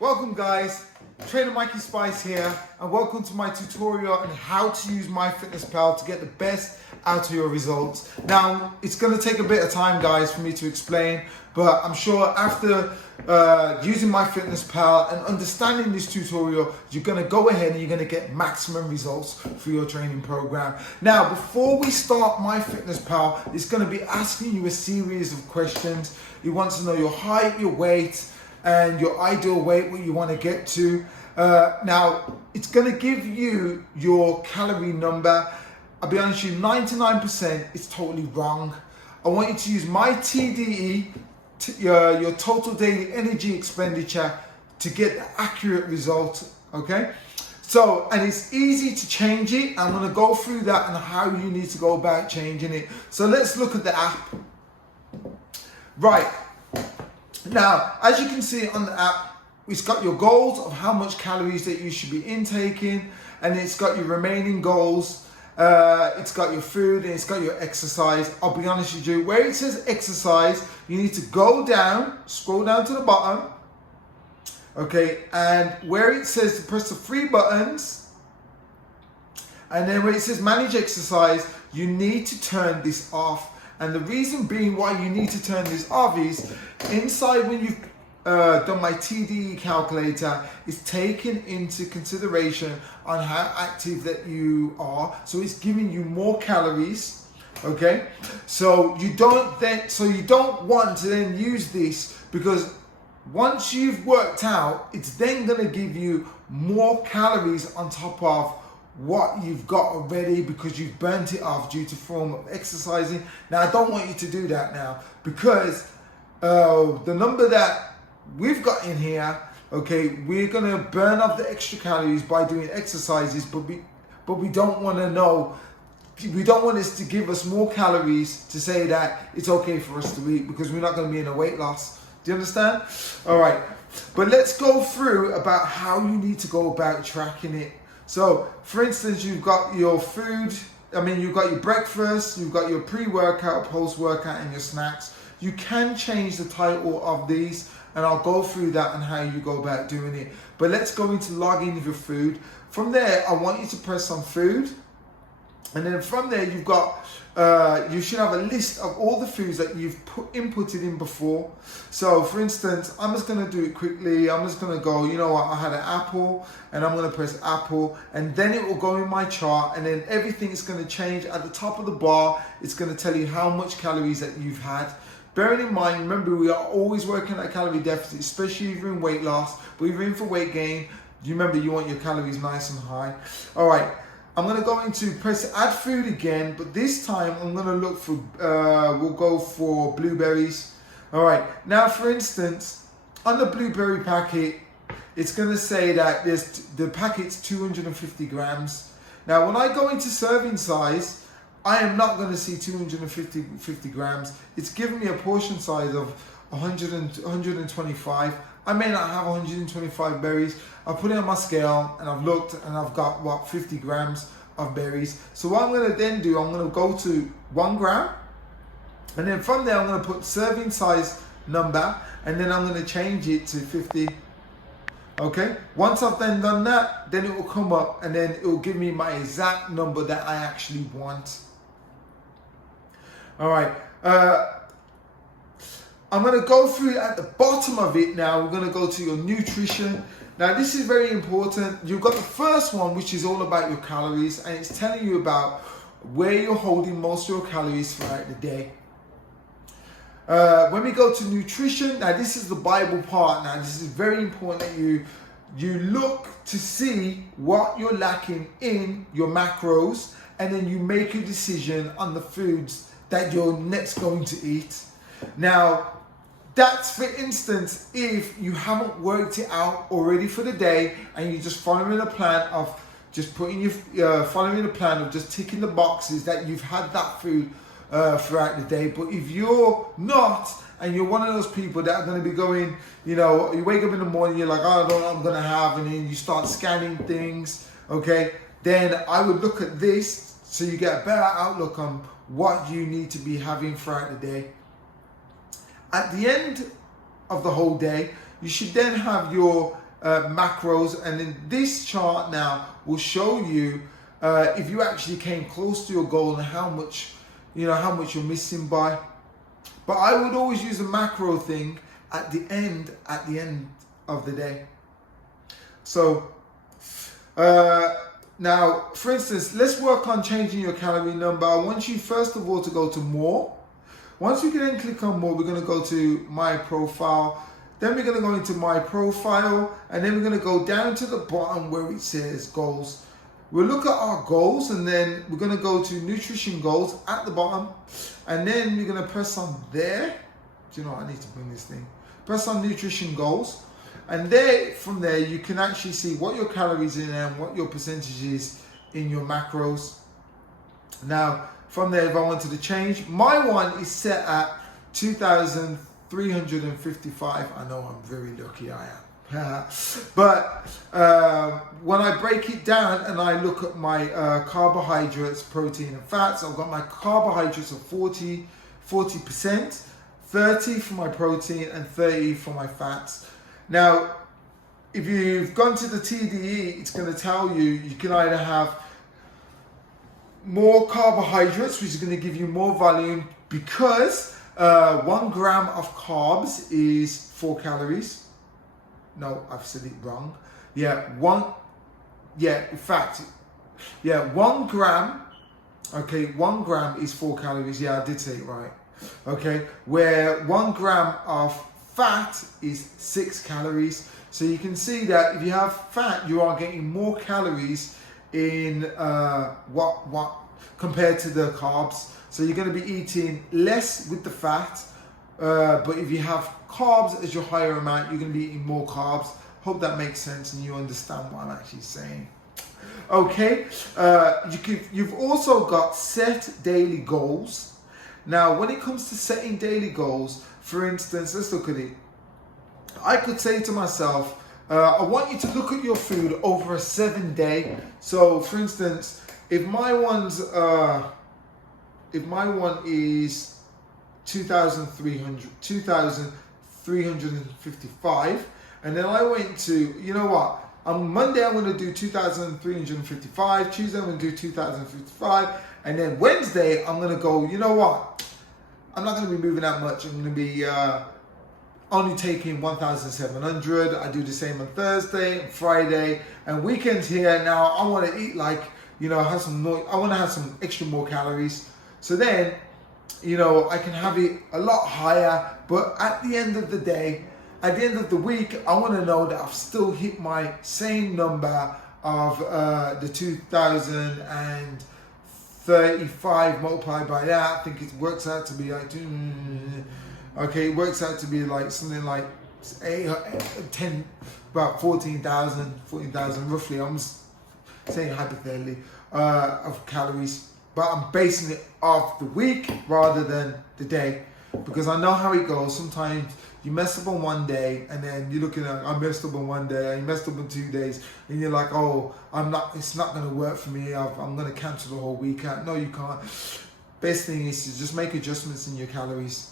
Welcome guys, Trainer Mikey Spice here, and welcome to my tutorial on how to use MyFitnessPal to get the best out of your results. Now, it's going to take a bit of time guys for me to explain, but I'm sure after using MyFitnessPal and understanding this tutorial, you're going to go ahead and you're going to get maximum results for your training program. Now, before we start MyFitnessPal, it's going to be asking you a series of questions. It wants to know your height, your weight, and your ideal weight, what you want to get to. Now, it's going to give you your calorie number. I'll be honest with you, 99% is totally wrong. I want you to use my TDE, your total daily energy expenditure, to get the accurate result, okay? So, and it's easy to change it. I'm going to go through that and how you need to go about changing it. So let's look at the app. Right. Now, as you can see on the app, it's got your goals of how much calories that you should be intaking, and it's got your remaining goals. It's got your food and it's got your exercise. I'll be honest with you, where it says exercise, you need to go down, scroll down to the bottom, okay, and where it says to press the 3 buttons, and then where it says manage exercise, you need to turn this off. And the reason being why you need to turn this off is inside when you've done my TDE calculator, is taken into consideration on how active that you are. So it's giving you more calories, okay? So you don't want to then use this, because once you've worked out, it's then gonna give you more calories on top of what you've got already, because you've burnt it off due to form of exercising. Now, I don't want you to do that now, because the number that we've got in here, okay, we're gonna burn off the extra calories by doing exercises, but we don't want to know, we don't want this to give us more calories to say that it's okay for us to eat, because we're not going to be in a weight loss. Do you understand? All right, but let's go through about how you need to go about tracking it. So, for instance, you've got your food, you've got your breakfast, you've got your pre-workout, post-workout, and your snacks. You can change the title of these, and I'll go through that and how you go about doing it. But let's go into logging of your food. From there, I want you to press on food. And then from there, you've got, you should have a list of all the foods that you've inputted in before. So for instance, I'm just gonna do it quickly. I'm just gonna go, you know what, I had an apple, and I'm gonna press apple, and then it will go in my chart, and then everything is gonna change. At the top of the bar, it's gonna tell you how much calories that you've had. Bearing in mind, remember, we are always working at a calorie deficit, especially if you're in weight loss, but if you're in for weight gain, you remember you want your calories nice and high. All right. I'm going to go into press add food again, but this time I'm going to look for, we'll go for blueberries. All right, now for instance, on the blueberry packet, it's going to say that the packet's 250 grams. Now, when I go into serving size, I am not going to see 250 grams. It's giving me a portion size of 125. I may not have 125 berries. I put it on my scale and I've looked, and I've got, what, 50 grams of berries. So what I'm going to then do, I'm going to go to 1 gram, and then from there I'm going to put serving size number, and then I'm going to change it to 50. Okay, once I've then done that, then it will come up, and then it will give me my exact number that I actually want. All right, I'm going to go through at the bottom of it now. We're going to go to your nutrition. Now, this is very important. You've got the first one, which is all about your calories, and it's telling you about where you're holding most of your calories throughout the day. When we go to nutrition, now this is the Bible part. Now, this is very important that you look to see what you're lacking in your macros, and then you make a decision on the foods that you're next going to eat. Now, that's, for instance, if you haven't worked it out already for the day and you're just following a plan of just putting following a plan of just ticking the boxes that you've had that food throughout the day. But if you're not, and you're one of those people that are going to be going, you know, you wake up in the morning, you're like, oh, I don't know what I'm going to have, and then you start scanning things, okay, then I would look at this so you get a better outlook on what you need to be having throughout the day. At the end of the whole day, you should then have your macros, and in this chart now will show you if you actually came close to your goal and how much you're missing by. But I would always use a macro thing at the end of the day. So now, for instance, let's work on changing your calorie number. I want you first of all to go to more. Once you can then click on more, we're going to go to my profile. Then we're going to go into my profile, and then we're going to go down to the bottom where it says goals. We'll look at our goals, and then we're going to go to nutrition goals at the bottom, and then we're going to press on there. Do you know what? I need to bring this thing. Press on nutrition goals, and from there you can actually see what your calories in and what your percentage is in your macros. Now from there, if I wanted to change, my one is set at 2,355. I know I'm very lucky, I am. But when I break it down and I look at my carbohydrates, protein and fats, I've got my carbohydrates of 40%, 30 for my protein and 30 for my fats. Now, if you've gone to the TDE, it's going to tell you can either have more carbohydrates, which is going to give you more volume, because 1 gram of carbs is 4 calories. No, I've said it wrong. One gram. Okay, 1 gram is 4 calories. Yeah, I did say it right. Okay, where 1 gram of fat is 6 calories. So you can see that if you have fat, you are getting more calories in what compared to the carbs. So you're going to be eating less with the fat, but if you have carbs as your higher amount, you're going to be eating more carbs. Hope that makes sense and you understand what I'm actually saying. Okay, you've also got set daily goals. Now, when it comes to setting daily goals, for instance, let's look at it. I could say to myself, I want you to look at your food over a 7-day. So, for instance, if my one is 2,355, and then I went to, you know what? On Monday I'm going to do 2,355. Tuesday I'm going to do 2,055, and then Wednesday I'm going to go. You know what? I'm not going to be moving that much. I'm going to be only taking 1,700. I do the same on Thursday and Friday and weekends here. Now I want to eat I want to have some extra more calories. So then, I can have it a lot higher. But at the end of the day, at the end of the week, I want to know that I've still hit my same number of the 2,035 multiplied by that. I think it works out to be like, it works out to be like something like 10, about 14,000 roughly. I'm saying hypothetically of calories, but I'm basing it off the week rather than the day, because I know how it goes. Sometimes you mess up on one day, and then you're looking at, I messed up on one day, and you messed up on 2 days, and you're like, it's not going to work for me. I'm going to cancel the whole week out. No, you can't. Best thing is to just make adjustments in your calories.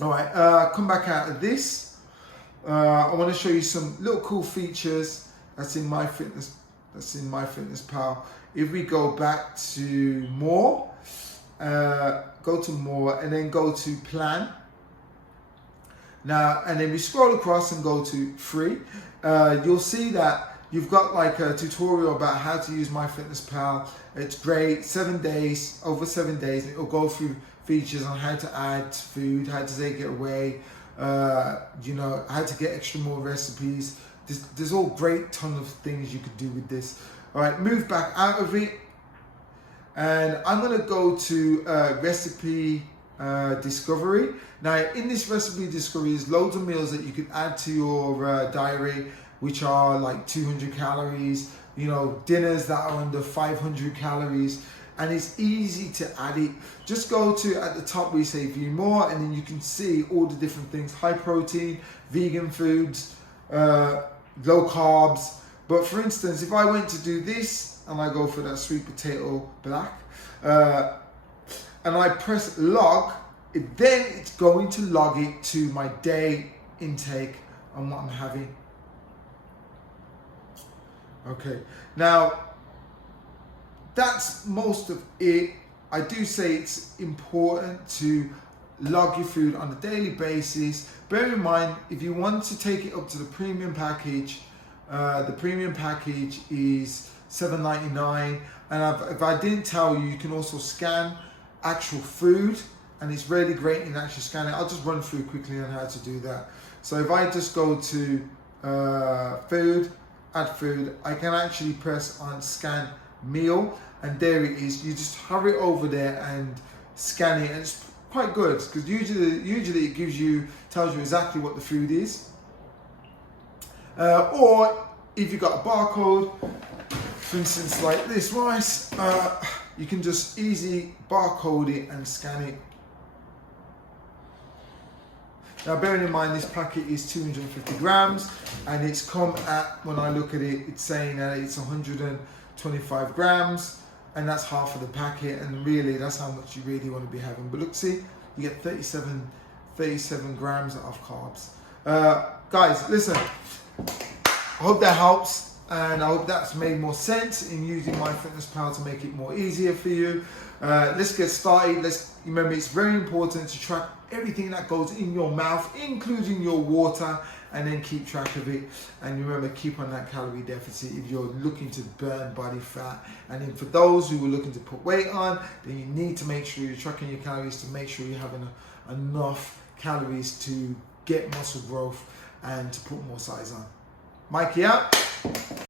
All right, come back out of this. I want to show you some little cool features that's in MyFitnessPal. If we go back to more, go to more, and then go to plan. Now, and then we scroll across and go to free. You'll see that you've got like a tutorial about how to use MyFitnessPal. It's great, 7 days, over 7 days. It'll go through features on how to add food, how to take it away, how to get extra more recipes. There's all great ton of things you could do with this. All right, move back out of it, and I'm gonna go to recipe discovery. Now, in this recipe discovery, there's loads of meals that you can add to your diary, which are like 200 calories. Dinners that are under 500 calories. And it's easy to add it. Just go to at the top where you say view more, and then you can see all the different things: high protein, vegan foods, low carbs. But for instance, if I went to do this and I go for that sweet potato black, and I press log, then it's going to log it to my day intake and what I'm having. Okay, now that's most of it. I do say it's important to log your food on a daily basis. Bear in mind, if you want to take it up to the premium package, the premium package is $7.99. And if I didn't tell you, you can also scan actual food, and it's really great in actually scanning. I'll just run through quickly on how to do that. So if I just go to food, add food, I can actually press on scan meal, and there it is. You just hurry over there and scan it, and it's quite good because usually it tells you exactly what the food is. Or if you've got a barcode, for instance like this rice, you can just easily barcode it and scan it. Now bearing in mind this packet is 250 grams, and it's come at, when I look at it, it's saying that it's 125 grams, and that's half of the packet, and really that's how much you really want to be having. But look, see, you get 37 grams of carbs. Guys, listen, I hope that helps, and I hope that's made more sense in using MyFitnessPal to make it more easier for you. Let's get started. Remember, it's very important to track everything that goes in your mouth, including your water, and then keep track of it. And remember, keep on that calorie deficit if you're looking to burn body fat. And then for those who are looking to put weight on, then you need to make sure you're tracking your calories to make sure you're having enough calories to get muscle growth and to put more size on. Mikey out.